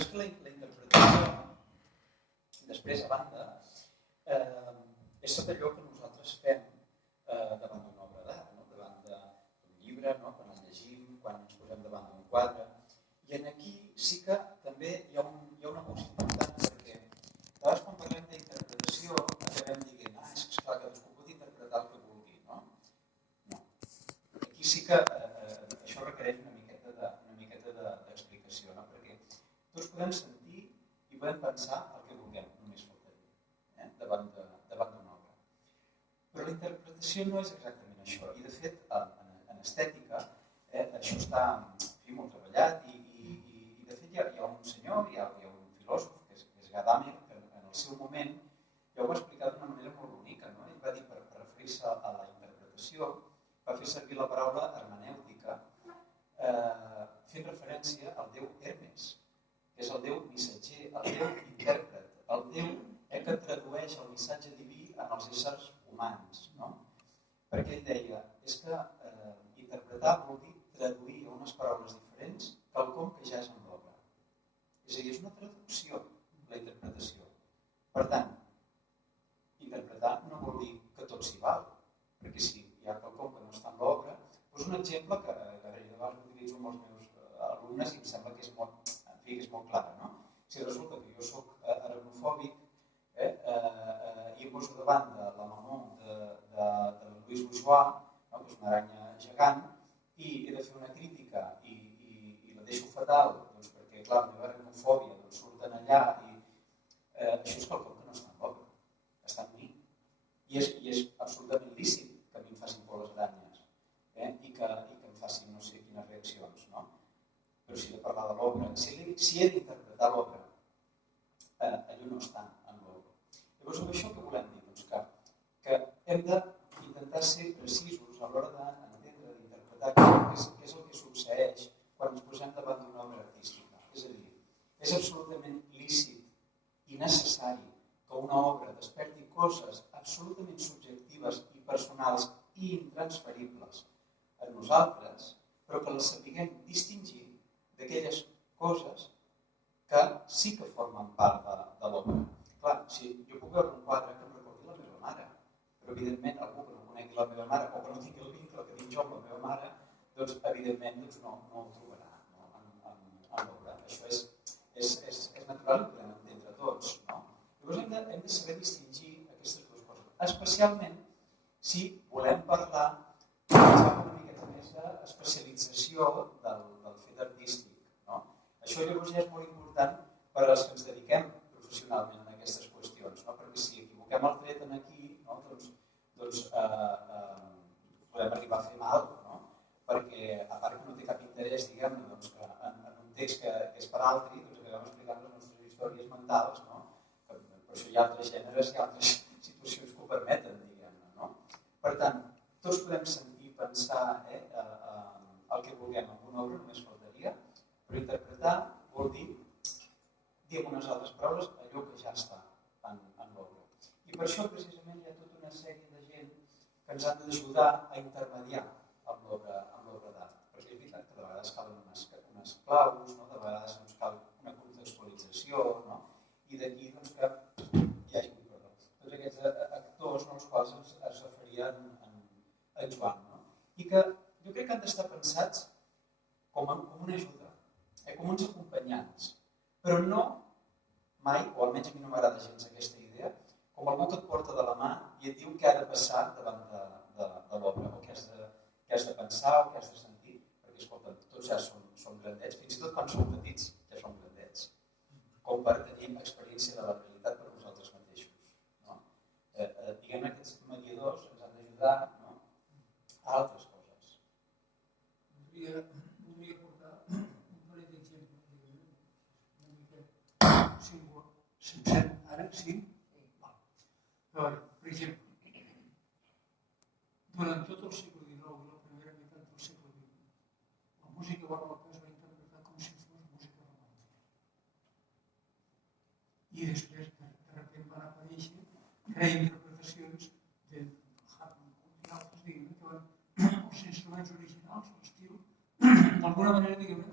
és que la interpretació, després, a banda, és tot allò que nosaltres fem davant d'una obra d'art, davant d'un llibre, quan el llegim, quan ens posem davant d'un quadre. I aquí sí que també hi ha una cosa important, perquè a vegades quan parlem d'interpretació acabem dient és que esclar, cadascú pot interpretar el que vulgui, no? No. Aquí sí que això requereix una miqueta d'explicació, no? Perquè tots podem sentir i podem pensar el que vulguem, només faltaria, davant d'una obra. Però la interpretació no és exactament això, i de fet en estètica això està molt treballat i de fet hi ha un senyor, hi ha un filòsof que és Gadamer, que en el seu moment ja ho va explicar d'una manera molt bonica. Ell va dir, per referir-se a la interpretació, va fer servir la paraula hermenèutica fent referència al déu Hermes, que és el déu missatger, el déu intèrpret, el déu que tradueix el missatge diví en els éssers humans. Perquè ell deia, és que interpretar vol dir traduir a unes paraules diferents quelcom que ja és en l'obra. És a dir, és una traducció, la interpretació. Per tant, interpretar no vol dir que tot s'hi val, perquè si hi ha quelcom que no està en l'obra, doncs un exemple que de vegades utilitzo amb els meus alumnes i em sembla que és molt clar. Si resulta que jo soc aracnofòbic i em poso davant de la mamó de Louis Bourgeois, una aranya gegant, i he de fer una crítica i la deixo fatal, perquè clar, la meva aracnofòbia surten allà i això és quelcom que no està en l'obra, està en mi. I és absolutament lícit que a mi em facin por les aranyes i que em facin no sé quines reaccions, no? Però si he de parlar de l'obra, si he d'interpretar l'obra, allò no està en l'obra. Llavors, amb això què volem dir? Que hem d'intentar ser precisos a l'hora d'entendre, d'interpretar què és el que succeeix quan ens posem davant d'una obra artística. És a dir, és absolutament lícit i necessari que una obra desperti coses absolutament subjectives i personals i intransferibles en nosaltres, però que les sapiguem distingir d'aquelles coses que sí que formen part de l'obra. Clar, si jo puc veure un quadre que em recordi la meva mare, però evidentment algú que no conegui la meva mare o que no tingui el vincle que tinc jo amb la meva mare, doncs evidentment no ho trobarà en l'obra. Això és natural i ho podem entendre tots. Llavors hem de saber distingir aquestes dues coses, especialment si volem parlar una miqueta més d'especialització del fet artístic. Això llavors ja és molt important per als que ens dediquem professionalment a aquestes qüestions, perquè si equivoquem el tret aquí, doncs podem arribar a fer mal, perquè a part que no té cap interès, diguem-ne, que en un text que és per altri, acabem explicant les nostres històries mentals, per això hi ha altres gèneres i altres situacions que ho permeten, diguem-ne. Per tant, tots podem sentir, pensar el que vulguem en una obra, només faltaria, però interpretar vol dir amb unes altres paraules allò que ja està en l'obra. I per això precisament hi ha tota una sèrie de gent que ens han d'ajudar a intermediar amb l'obra d'art. Perquè és veritat que de vegades calen unes claus, de vegades cal una contextualització, i d'aquí que hi hagi tots aquests actors als quals es referia en Joan. I que jo crec que han d'estar pensats com una ajuda, com uns acompanyants, però no mai, o almenys a mi no m'agrada gens aquesta idea, com algú que et porta de la mà i et diu què ha de passar davant de l'obra, o què has de pensar o què has de sentir, perquè escolta, tots ja són grandets, fins i tot quan som petits ja som grandets, com per tenir experiència de la realitat per nosaltres mateixos. Diguem-ne que aquests mediadors ens han d'ajudar a altres coses. Voldria portar un parell d'exemples, una mica sencer. Ara sí? Per exemple, durant tot el segle XIX i la primera meitat del segle XX, la música barroca es va interpretar com si fos música romàntica. I després, de repente, van aparèixer reinterpretacions de Haydn i altres, diguem-ne, que van els instruments originals, l'estil, d'alguna manera, diguem-ne,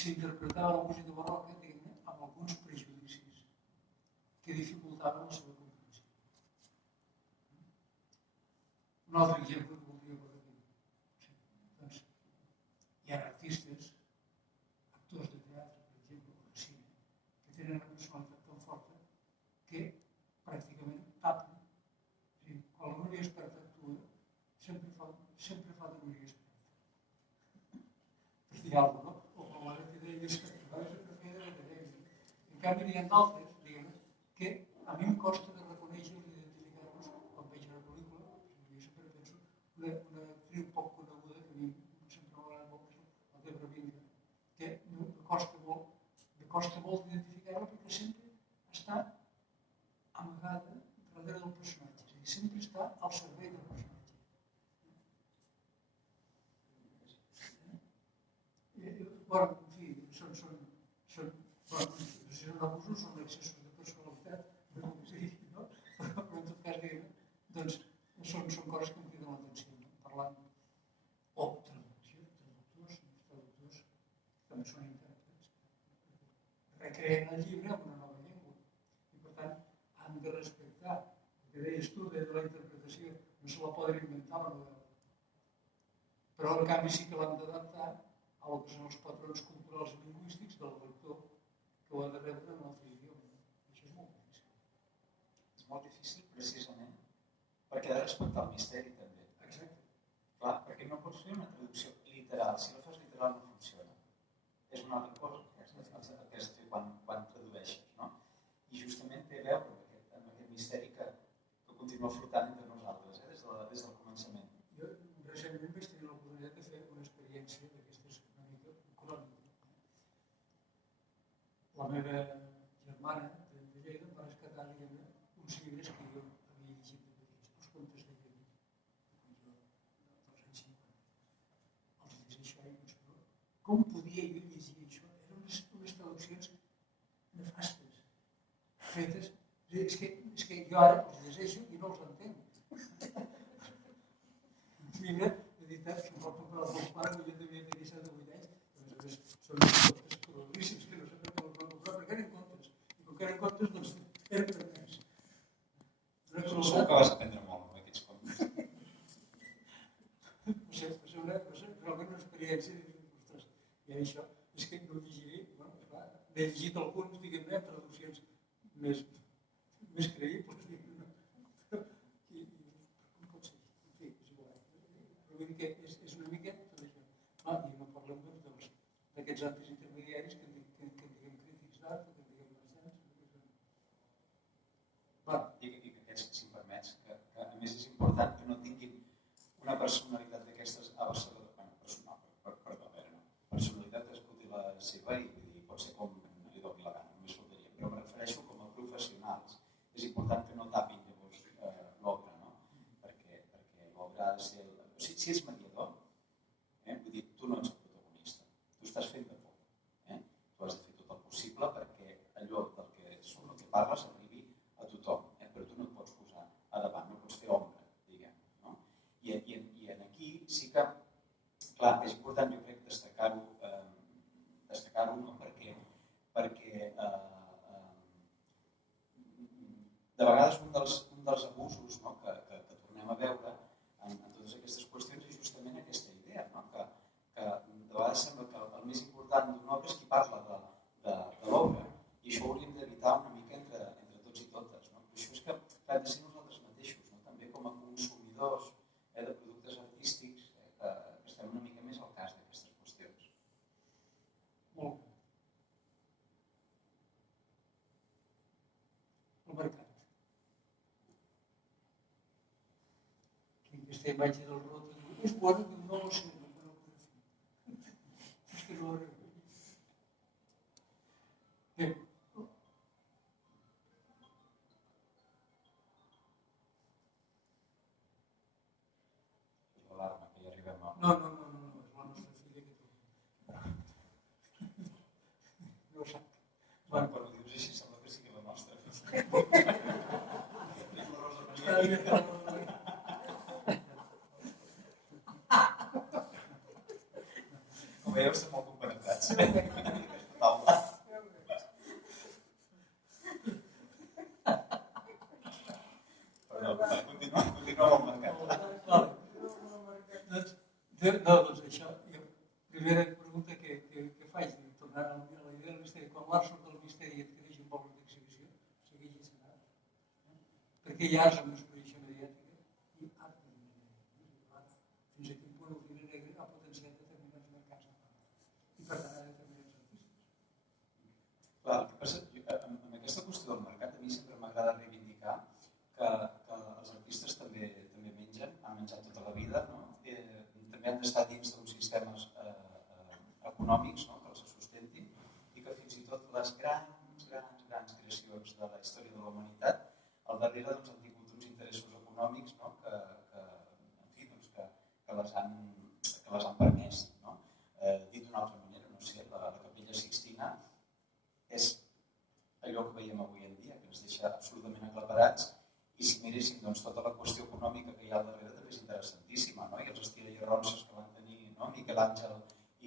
s'interpretava la música barroca, diguem-ne, amb alguns prejudicis que dificultaven la seva comprensió. Un altre exemple que voldria posar aquí. Sí, doncs, hi ha artistes, actors de teatre, per exemple, o de cine, que tenen una personalitat tan forta que pràcticament tapen. És a dir, quan la Núria Esperta actua, sempre fa de Núria Esperta. Per dir alguna cosa, no? O com ara que deies que sempre feia de Déu. En canvi, n'hi ha d'altres, diguem, que a mi em costa de reconèixer i d'identificar-los quan veig una pel·lícula. Jo sempre penso una actriu poc coneguda, que a mi sempre m'ha agradat molt, és la Debra Winger, que me costa molt d'identificar-la perquè sempre està amagada darrere del personatge, és a dir, sempre està al servei del personatge. Bueno, en fi, són abusos, són excessos de personalitat, no? Però en tot cas, doncs, són coses que em criden l'atenció, no? Parlant, o traductors també són intèrprets, recreen el llibre amb una nova llengua i per tant han de respectar el que deies tu de la interpretació, no se la poden inventar la novel·la, però en canvi sí que l'han d'adaptar a el que són els patrons culturals i lingüístics del lector que ho ha de rebre en l'altre idioma. Això és molt difícil. És molt difícil precisament perquè ha de respectar el misteri també. Exacte. Clar, perquè no pots fer una traducció literal. Si la fas literal no funciona. És una altra cosa que has de fer quan tradueixes, no? I justament té a veure amb aquest misteri que continua flotant entre nosaltres, des del començament. Jo recentment vaig tenir l'oportunitat de fer una experiència d'aquestes una mica crònica. La meva germana de Lleida em va rescatar uns llibres que jo havia llegit de petits, els contes de Lleida, quan jo, dels anys 50. Els llegeixo i penso, però com podia jo llegir això? Eren unes traduccions nefastes, fetes. És que jo ara els llegeixo i no els entenc. Un llibre editat que em va comprar el meu pare quan jo tenia 17 o 18 anys, a més són uns contes coloríssims que no sé per què els van comprar, perquè eren contes. I com que eren contes, doncs eren permès. Segur que vas aprendre molt amb aquests contes. Va ser realment una experiència de dir, ostres, i això és que no llegiré, bueno, esclar, n'he llegit alguns, diguem-ne, amb traduccions més creïbles, diguem-ne. I com pot ser? En fi, és igual. Però vull dir que és una mica tot això. I no parlem d'aquests altres intermediaris que en diguem crítics d'art, que en diguem marxants. I que aquests, si em permets, que a més és important que no tinguin una personalitat d'aquestes a Barcelona. Personalitat es pot dir la seva i pot ser com li doni la gana, només faltaria. Però em refereixo com a professionals. És important que no tapin llavors l'obra, no? Perquè l'obra ha de ser... Si és mediador, vull dir, tu no ets el protagonista, tu estàs fent de por. Tu has de fer tot el possible perquè allò sobre el que parles arribi a tothom, però tu no et pots posar a davant, no pots fer ombra, diguem. No? I aquí sí que, clar, és important, jo crec, destacar-ho, no? Perquè de vegades un dels abusos, no? que tornem a veure en totes aquestes qüestions és justament aquesta idea, no? que de vegades sembla que el més important d'una obra és qui parla de l'obra i això ho hauríem d'evitar una mica entre tots i totes. No? Però això és que hem de ser nosaltres mateixos, no? També com a consumidors de productes artístics que estem una mica més al cas d'aquestes qüestions. Molt bé. El mercat. Aquesta imatge del Rota és bona, que no ho sé, és que no ho sé. Bé. L'alarma, que ja arribem a... No, és la nostra filla que tu. No ho sap. Quan ho dius així sembla que sigui la nostra. Com veieu, estem molt compenetrats. salvar sort del misteri et que deixi un poble d'exhibició, segueix encenat. Perquè ja és una exposició mediàtica i art fins a quin punt el cine negre ha potenciat determinats mercats i per tant a determinats artistes. Clar, el que passa, amb aquesta qüestió del mercat, a mi sempre m'agrada reivindicar que els artistes també mengen, han menjat tota la vida, no? També han d'estar dins d'uns sistemes econòmics, no? Que els sustentin i que fins i tot les grans creacions de la història de la humanitat al darrere doncs, han tingut uns interessos econòmics, no? que les han permès. No? Dit d'una altra manera, no sé, la Capella Sixtina és allò que veiem avui en dia, que ens deixa absolutament aclaparats, i si miréssim doncs, tota la qüestió econòmica que hi ha al darrere també és interessantíssima, no? I els estira i arronses que van tenir, no? Miquel Àngel i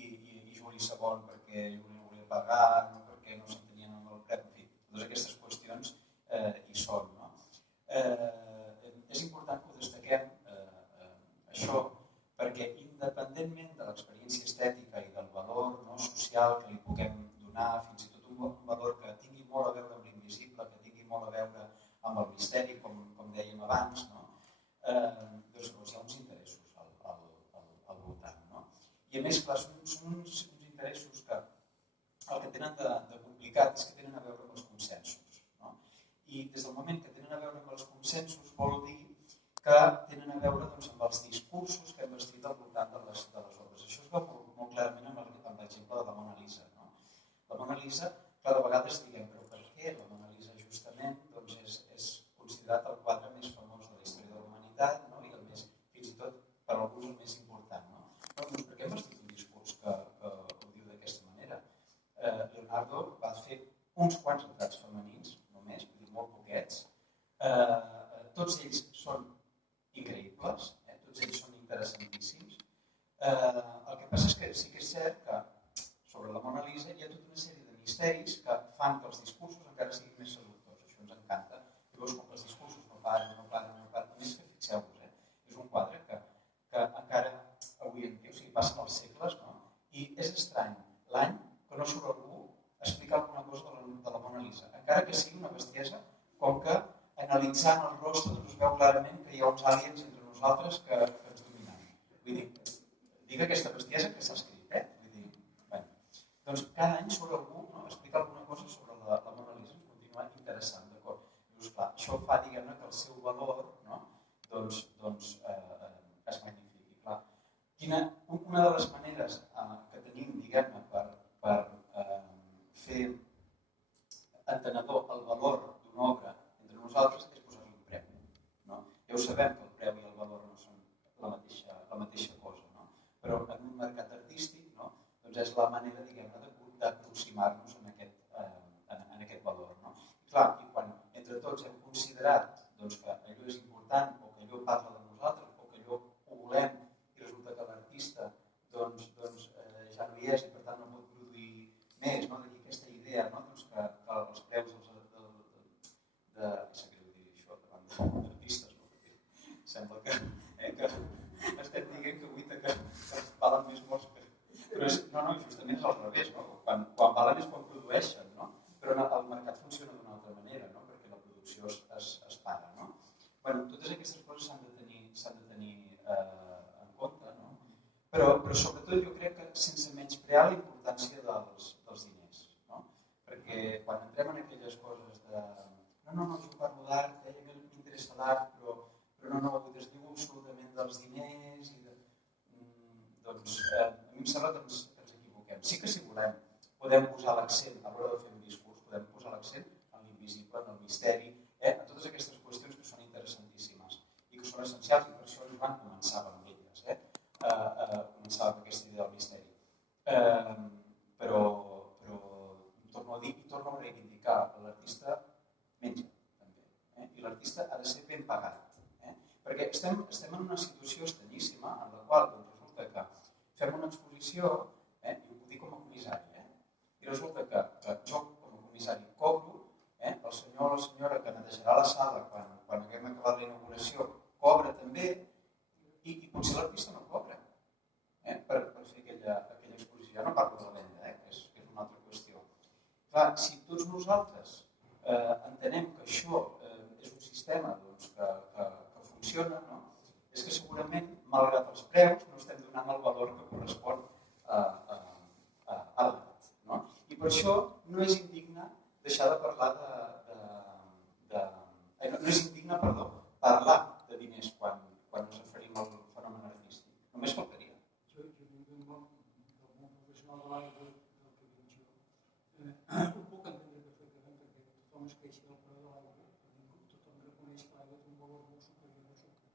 Juli II perquè Juli no volia pagar, no? Perquè no s'entenien amb el preu, en fi, totes aquestes qüestions hi són. No? És important que ho destaquem, això, perquè independentment de l'experiència estètica i del valor, no, social que li puguem donar, fins i tot un valor que tingui molt a veure amb l'invisible, que tingui molt a veure amb el misteri, com dèiem abans, no? Doncs hi ha uns interessos al voltant. No? I a més, clar, són uns interessos que el que tenen de complicat és que tenen a veure amb els consensos. No? I des del moment que tenen a veure amb els consensos vol dir que tenen a veure doncs, amb els discursos que hem vestit al voltant de les obres. Això es veu molt clarament amb l'exemple de la Mona Lisa. No? La Mona Lisa, cada vegada diguem, però per què la Mona Lisa justament doncs, és considerat el quadre més famós de la història de la humanitat, no? I el més, fins i tot per alguns el més important. No? Doncs perquè hem vestit un discurs que ho diu d'aquesta manera. Leonardo va fer uns quants retrats femenins, només, vull dir, molt poquets. Tots ells són increïbles, tots ells són interessantíssims. El que passa és que sí que és cert que sobre la Mona Lisa hi ha tota una sèrie de misteris que fan que els discursos encara siguin més seductors. Això ens encanta. Llavors, com que els discursos no paren, només que fixeu-vos, és un quadre que encara avui en dia, o sigui, passen els segles, no? I és estrany l'any que no surt algú a explicar alguna cosa de la Mona Lisa, encara que sigui una bestiesa, com que analitzant el rostre es veu clarament que hi ha uns àliens entre nosaltres que ens dominen. Vull dir, dic aquesta bestiesa que s'ha escrit, Vull dir, bueno, doncs cada any surt algú, no? A explicar alguna cosa sobre la Mona Lisa, ens continua interessant, d'acord? Llavors, clar, això fa, diguem-ne, que el seu valor, no? doncs es magnifiqui. Clar. Una de les maneres que tenim, diguem-ne, per fer entenedor el valor d'una obra entre nosaltres és posar-li un preu. No? Ja ho sabem que el preu i el valor no són la mateixa cosa, no? Però en un mercat artístic, no? Doncs és la manera, diguem-ne, d'aproximar-nos en aquest valor. No? I clar, i quan entre tots hem considerat doncs, que allò és important o que allò parla de nosaltres o que allò ho volem i resulta que l'artista doncs, ja no hi és i per tant no pot produir més, no? D'aquí aquesta idea, no? Doncs que els preus sap greu dir això davant d'artistes, no? Perquè sembla que estem dient que avui que valen més morts que... Però no, justament és al revés, no? Quan valen és quan produeixen, no? Però el mercat funciona d'una altra manera, no? Perquè la producció es paga, no? Bueno, totes aquestes coses s'han de tenir en compte, no? Però sobretot jo crec que sense menysprear la importància dels diners, no? Perquè quan entrem en aquelles coses de no, jo parlo d'art, a mi m'interessa l'art, però no, es diu absolutament dels diners i de... Doncs a mi em sembla que ens equivoquem. Sí que si volem podem posar l'accent a l'hora de fer un discurs, podem posar l'accent en l'invisible, en el misteri, en totes aquestes qüestions que són interessantíssimes i que són essencials i per això ens van començar amb elles, començar amb aquesta idea del misteri. Però torno a dir i torno a reivindicar que l'artista menja també, i l'artista ha de ser ben pagat, perquè estem en una situació estranyíssima en la qual resulta que fem una exposició, i ho dic com a comissari, i resulta que jo com a comissari cobro, el senyor o la senyora que netejarà la sala quan haguem acabat la inauguració cobra també, i potser l'artista no cobra per fer aquella exposició. Ja no parlo de la venda, que és una altra qüestió. Clar, si tots nosaltres entenem que això és un sistema que funciona, no? És que segurament, malgrat els preus, no estem donant el valor que correspon a l'art. No? I per això no és indigne deixar de parlar no és indigne, parlar de diners quan ens referim al fenomen artístic. Només faltaria. Jo vinc del món professional de l'aigua, del que vinc jo. Ho puc entendre perfectament perquè tothom es queixa del preu de l'aigua, perquè tothom reconeix que l'aigua té un valor molt superior al sucre.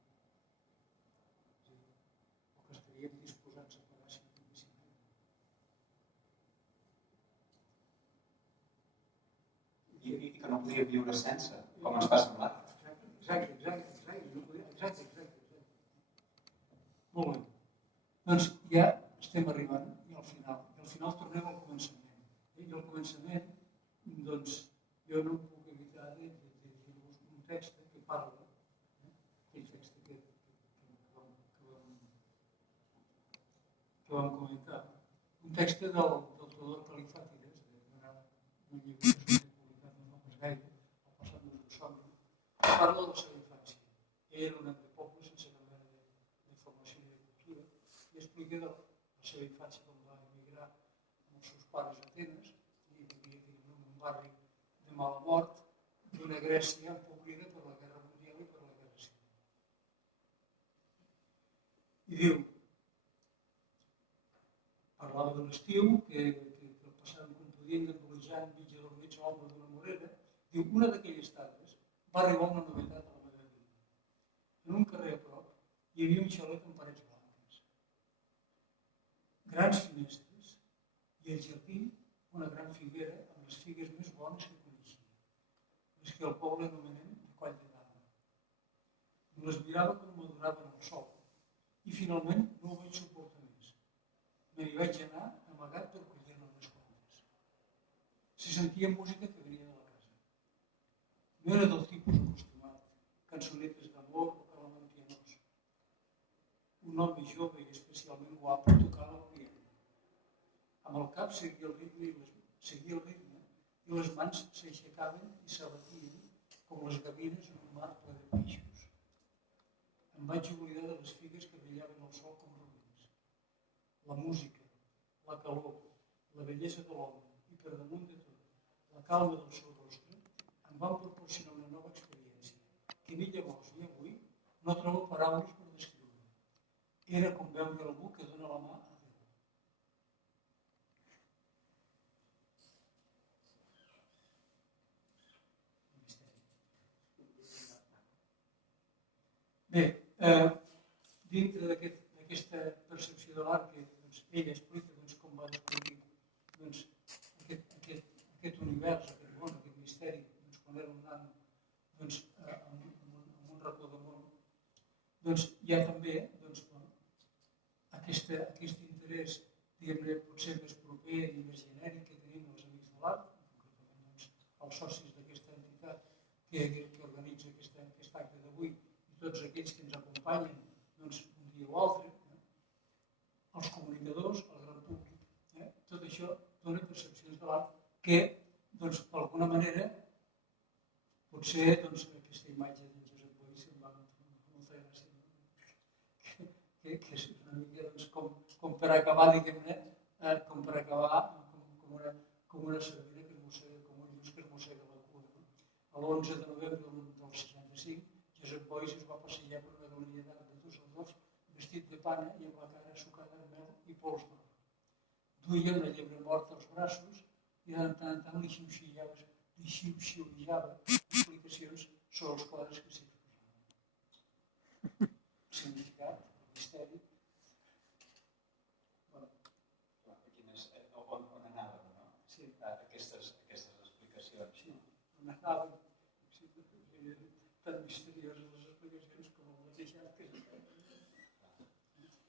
O que estaríem disposats a pagar si no tinguéssim aigua. I que no podríem viure sense, com ens passa amb l'art. Exacte. Molt bé. Doncs ja estem arribant al final. I al final tornem al començament. I al començament, doncs, jo no puc evitar de dir-vos un text que parla, aquell text que vam comentar, un text del Teodor Califàtides, d'un llibre que s'ha publicat no fa gaire, El passat no és un somni, parla de la seva infància. Ell era un nen de poble sense cap mena de formació ni de cultura i explica la seva infància quan va emigrar amb els seus pares a Atenes i vivia en un barri de mala mort d'una Grècia empobrida per la Guerra Mundial i per la Guerra Civil. I diu, parlava de l'estiu, que el passàvem com podien gambolejant mig adormits a l'ombra d'una morera, diu, una d'aquelles tardes va arribar una novetat a la meva vida. En un carrer a prop hi havia un xalet amb parets blanques, grans finestres i al jardí una gran figuera amb les figues més bones que coneixia, les que al poble anomenem de coll de dama. Les mirava com maduraven al sol i finalment no ho vaig suportar més. Me n'hi vaig anar amagat per collir-ne unes quantes. Se sentia música que venia de la casa. No era del tipus acostumat, cançonetes d'amor o calamantianós. Un home jove i especialment guapo tocava el piano. Amb el cap seguia el ritme i les mans s'aixecaven i s'abatien com les gavines en un mar ple de peixos. Em vaig oblidar de les figues que brillaven al sol com rubins. La música, la calor, la bellesa de l'home i, per damunt de tot, la calma del seu rostre em van proporcionar una nova experiència que ni llavors ni avui no trobo paraules per descriure. Era com veure algú que dona la mà a Déu. Bé, dintre d'aquesta percepció de l'art que ella explica com va descobrir aquest univers, aquest món, aquest misteri, quan era un nano en un racó de món, hi ha també aquest interès, diguem-ne, potser més proper i més genèric que tenim els amics de l'art, concretament els socis d'aquesta entitat que organitza aquest acte d'avui i tots aquells que ens acompanyen un dia o altre, els comunicadors, el gran públic. Tot això dona percepcions de l'art que, d'alguna manera, potser aquesta imatge d'en Josep Boix em va molta gràcia, que és una mica com per acabar, diguem-ne, com per acabar com una sardina que es mossega, com un lluç que es mossega la cua. L'11 de novembre del 65, Josep Boix es va passejar per una galeria d'art de Düsseldorf vestit de pana i amb la cara sucada en mel i pols d'or. Duia una llebre morta als braços i de tant en tant li xiuxiuejava explicacions sobre els quadres que s'hi exposaven. Significat, misteri. On anàvem, no? Sí. Aquestes explicacions. Sí, on anàvem. Tan misterioses les explicacions com el mateix art que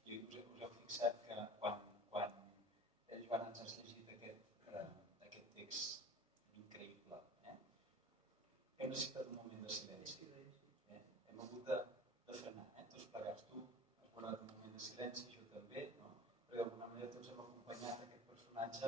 I us heu fixat que quan Joan ens has llegit aquest text increïble, hem necessitat un moment de silenci. Hem hagut de frenar, tots plegats. Tu has guardat un moment de silenci, jo també, perquè d'alguna manera tots hem acompanyat aquest personatge